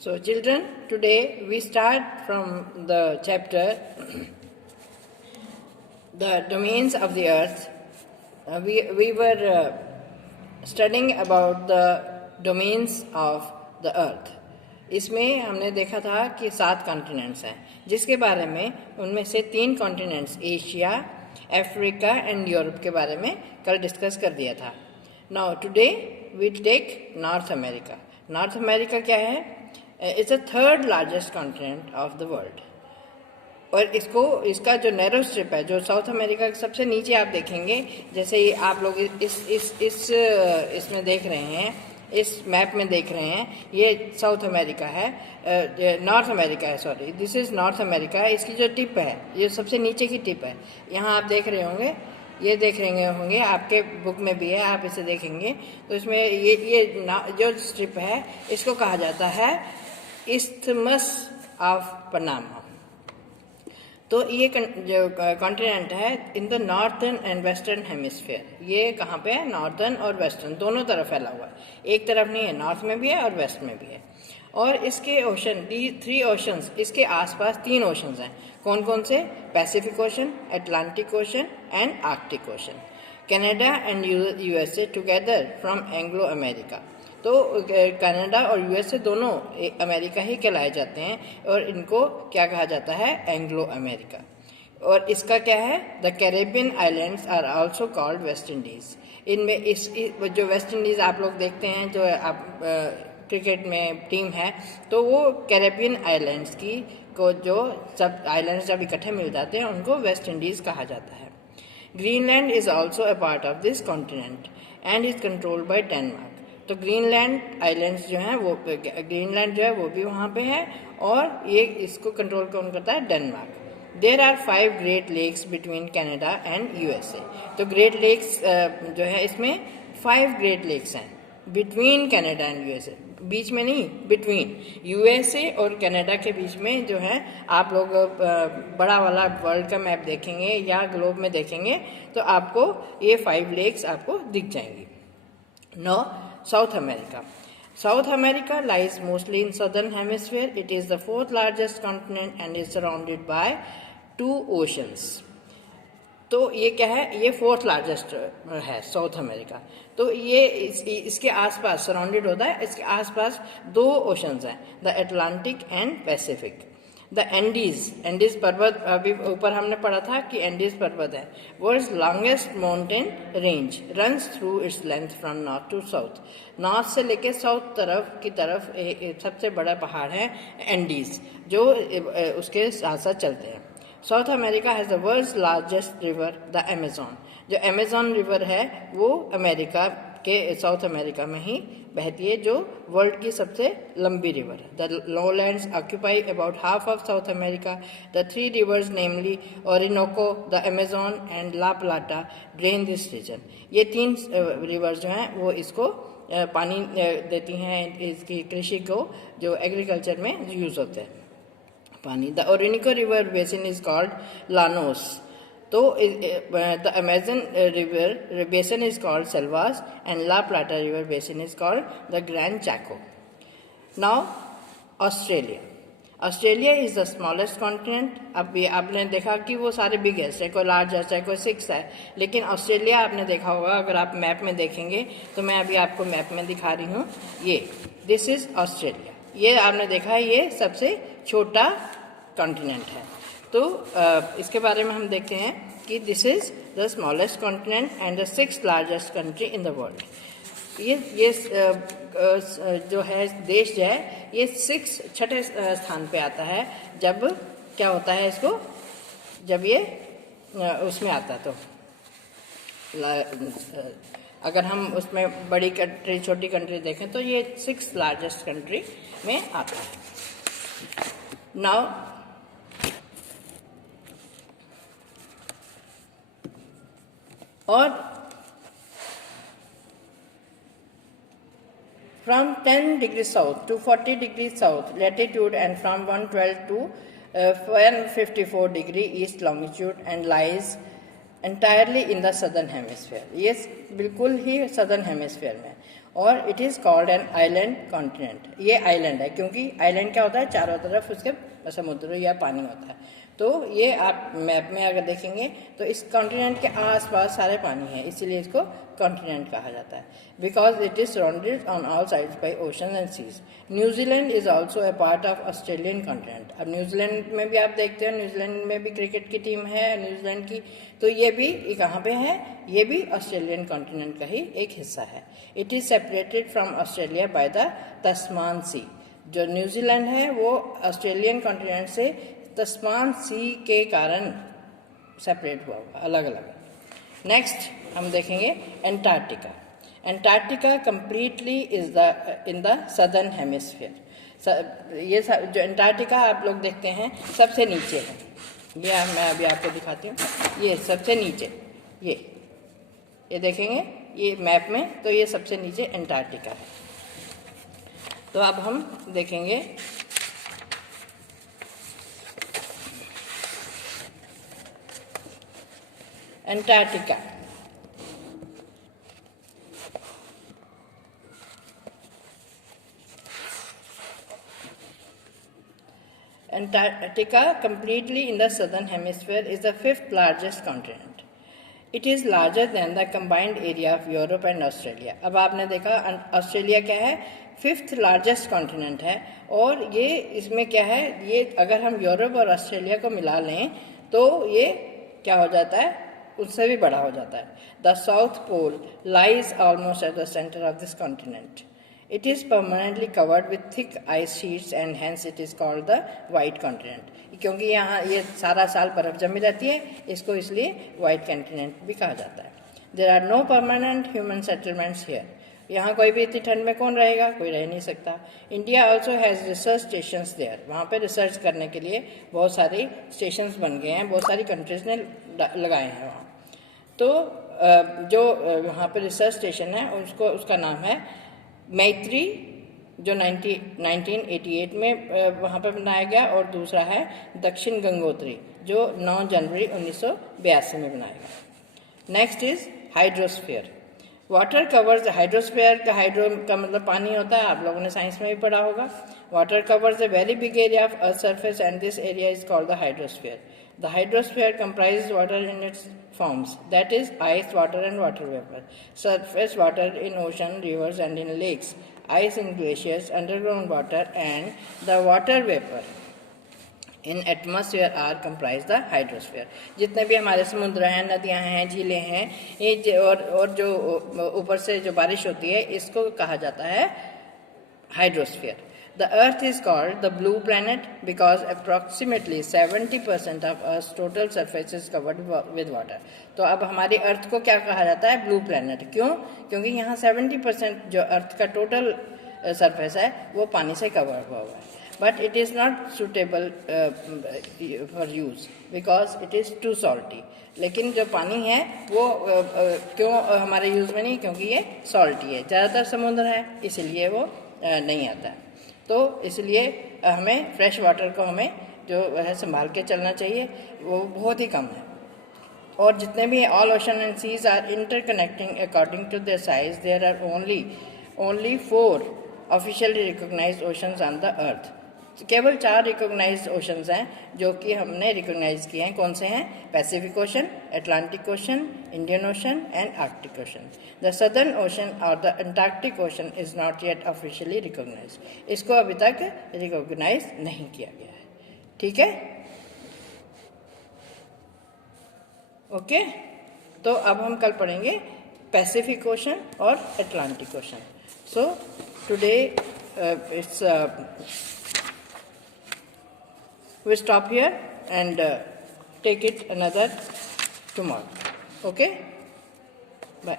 So children, today we start from the chapter the domains of the earth. We were studying about the domains of the earth. इसमें हमने देखा था कि 7 continents हैं, जिसके बारे में उनमें से 3 continents Asia, Africa and Europe के बारे में कल डिस्कस कर दिया था. Now today we take North America. North America क्या है? It's the 3rd largest continent of the world. और इसका जो नैरो स्ट्रिप है, जो साउथ अमेरिका के सबसे नीचे आप देखेंगे, जैसे ही आप लोग इसमें देख रहे हैं, इस मैप में देख रहे हैं, ये साउथ अमेरिका है, नॉर्थ अमेरिका है, sorry, this is north America है. इसकी जो टिप है, ये सबसे नीचे की टिप है. यहाँ आप देख रहे होंगे, ये देख रहे होंगे, आपके बुक में भी है, आप इसे देखेंगे तो इसमें ये जो स्ट्रिप है, इसको कहा जाता है इस्थमस ऑफ पनामा. तो ये जो कॉन्टिनेंट है in the northern and western hemisphere, ये कहाँ पे है? नॉर्थर्न और वेस्टर्न दोनों तरफ फैला हुआ है. एक तरफ नहीं है, नॉर्थ में भी है और वेस्ट में भी है. और इसके ओशन, 3 ओशंस, इसके आसपास 3 ओशंस हैं. कौन कौन से? Pacific Ocean, Atlantic Ocean and Arctic Ocean. Canada and USA together from Anglo America. तो कनाडा और यूएसए दोनों अमेरिका ही कहलाए जाते हैं, और इनको क्या कहा जाता है? Anglo America. और इसका क्या है? The Caribbean islands are also called West Indies. इनमें जो वेस्ट इंडीज आप लोग देखते हैं, जो आप क्रिकेट में टीम है, तो वो कैरेबियन आइलैंड्स को जो सब आइलैंड्स जब इकट्ठे मिल जाते हैं, उनको वेस्ट इंडीज कहा जाता है. Greenland is also a part of this continent and is controlled by Denmark. तो ग्रीनलैंड आइलैंड्स जो हैं, वो ग्रीनलैंड जो है वो भी वहाँ पे है, और ये इसको कंट्रोल कौन करता है? Denmark. There are 5 great lakes between Canada and USA. तो ग्रेट लेक्स जो है, इसमें 5 ग्रेट लेक्स हैं बिटवीन कनाडा एंड यूएसए. बीच में नहीं, बिटवीन. यूएसए और कनाडा के बीच में जो है, आप लोग बड़ा वाला वर्ल्ड का मैप देखेंगे या ग्लोब में देखेंगे तो आपको ये 5 लेक्स आपको दिख जाएंगी. No, South America. South America lies mostly in southern hemisphere. It is the 4th largest continent and is surrounded by 2 oceans. तो ये क्या है? ये 4th लार्जेस्ट है साउथ अमेरिका. तो ये इसके आसपास सराउंडेड होता है, इसके आसपास 2 ओशंस हैं, the Atlantic and Pacific. The Andes पर्वत, अभी ऊपर हमने पढ़ा था कि एंडीज पर्वत है. World's longest mountain range runs through its length from north to south. North से लेके साउथ की तरफ सबसे बड़ा पहाड़ है एंडीज, जो उसके साथ साथ चलते हैं. South America has the world's largest river, the Amazon. जो अमेजॉन रिवर है, वो अमेरिका के साउथ अमेरिका में ही बहती है, जो वर्ल्ड की सबसे लंबी रिवर है. The lowlands occupy about half of South America. The 3 rivers namely Orinoco, the Amazon and La Plata drain this region. ये 3 रिवर्स जो हैं, वो इसको पानी देती हैं, इसकी कृषि को, जो एग्रीकल्चर में यूज होते हैं पानी. The Orinoco river basin is called Llanos. तो the Amazon river basin is called Selvas and La Plata river basin is called the Grand Chaco. Now Australia. Australia is the smallest continent. अब आपने देखा कि वो सारे big है, चाहे कोई लार्ज है, चाहे कोई 6 है, लेकिन ऑस्ट्रेलिया आपने देखा होगा, अगर आप मैप में देखेंगे तो मैं अभी आपको मैप में दिखा रही हूँ, ये दिस इज ऑस्ट्रेलिया. ये आपने देखा है, ये सबसे छोटा कॉन्टिनेंट है. तो इसके बारे में हम देखते हैं कि this is the smallest continent and the 6th largest country in the world. ये जो है देश जो है, ये 6th स्थान पे आता है. जब क्या होता है इसको, जब ये उसमें आता, तो अगर हम उसमें बड़ी कंट्री छोटी कंट्री देखें तो ये 6th लार्जेस्ट कंट्री में आता है. नाउ और from 10 degrees south to 40 degrees south latitude and from 112 to 154 degree east longitude and lies entirely in the southern hemisphere. ये बिल्कुल ही southern hemisphere में. और it is called an island continent. ये island है क्योंकि आइलैंड क्या होता है, चारों तरफ उसके समुद्र या पानी होता है। तो ये आप मैप में अगर देखेंगे तो इस कॉन्टिनेंट के आसपास सारे पानी है, इसीलिए इसको कॉन्टिनेंट कहा जाता है। Because it is surrounded on all sides by ocean and seas. New Zealand is also a part of Australian continent. अब न्यूजीलैंड में भी आप देखते हो, न्यूजीलैंड में भी क्रिकेट की टीम है न्यूजीलैंड की, तो ये भी कहाँ पे है, ये भी ऑस्ट्रेलियन कॉन्टिनेंट का ही एक हिस्सा है। It is separated from Australia by the Tasman Sea. जो न्यूजीलैंड है वो ऑस्ट्रेलियन कॉन्टिनेंट से तस्मान सी के कारण सेपरेट हुआ हुआ, अलग अलग। नेक्स्ट हम देखेंगे Antarctica. Antarctica completely is in the southern hemisphere. ये जो एंटार्क्टिका आप लोग देखते हैं सबसे नीचे है, ये मैं अभी आपको दिखाती हूँ, ये सबसे नीचे, ये देखेंगे ये मैप में, तो ये सबसे नीचे एंटार्क्टिका है। तो अब हम देखेंगे Antarctica. Antarctica, completely in the southern hemisphere, is the fifth largest continent. It is larger than the combined area of Europe and Australia. अब आपने देखा ऑस्ट्रेलिया क्या है, फिफ्थ लार्जेस्ट कॉन्टिनेंट है, और ये इसमें क्या है, ये अगर हम यूरोप और ऑस्ट्रेलिया को मिला लें तो ये क्या हो जाता है, उससे भी बड़ा हो जाता है। The South Pole lies almost at the centre of this continent. It is permanently covered with thick ice sheets and hence it is called the white continent. क्योंकि यहाँ ये सारा साल बर्फ जमी रहती है, इसको इसलिए वाइट कॉन्टिनेंट भी कहा जाता है। There are no permanent human settlements here. यहाँ कोई भी इतनी ठंड में कौन रहेगा, कोई रह नहीं सकता। India also has research stations there. वहाँ पे रिसर्च करने के लिए बहुत सारी स्टेशंस बन गए हैं, बहुत सारी कंट्रीज ने लगाए हैं वहाँ। तो जो वहाँ पे रिसर्च स्टेशन है उसका नाम है मैत्री, जो 1988 में वहाँ पर बनाया गया, और दूसरा है दक्षिण गंगोत्री जो 9 जनवरी 1982 में बनाया गया। Next is hydrosphere. Water covers hydrosphere का, हाइड्रो का मतलब पानी होता है, आप लोगों ने साइंस में भी पढ़ा होगा। Water covers a very big area of earth surface and this area is called the hydrosphere. The hydrosphere comprises water in its forms, that is ice, water and water vapor. Surface water in ocean, rivers and in lakes, ice in glaciers, underground water and the water vapor in atmosphere are comprise the hydrosphere. जितने भी हमारे समुद्र हैं, नदियां हैं, झीलें हैं, ये और जो ऊपर से जो बारिश होती है, इसको कहा जाता है hydrosphere. The Earth is called the blue planet because approximately 70% of Earth's total surface is covered with water. तो अब हमारी अर्थ को क्या कहा जाता है, ब्लू प्लैनेट। क्यों? क्योंकि यहाँ 70% जो अर्थ का टोटल सरफेस है वो पानी से कवर हुआ हुआ है। But it is not suitable for use because it is too salty. लेकिन जो पानी है वो क्यों हमारे यूज़ में नहीं, क्योंकि ये सॉल्टी है, ज़्यादातर समुद्र है, इसलिए वो नहीं आता है। तो इसलिए हमें फ्रेश वाटर को हमें जो है संभाल के चलना चाहिए, वो बहुत ही कम है। और जितने भी all ocean and seas are interconnecting according to their size. There are only 4 officially recognised oceans on the earth. केवल 4 रिकॉग्नाइज्ड ओशंस हैं जो कि हमने रिकॉग्नाइज किए हैं। कौन से हैं? Pacific Ocean, Atlantic Ocean, Indian Ocean and Arctic Ocean. The Southern Ocean और the Antarctic Ocean is not yet officially recognise. इसको अभी तक रिकॉग्नाइज नहीं किया गया है। ठीक है, ओके। तो अब हम कल पढ़ेंगे पैसिफिक ओशन और Atlantic ocean. So today it's we stop here and take it another tomorrow. Okay, bye.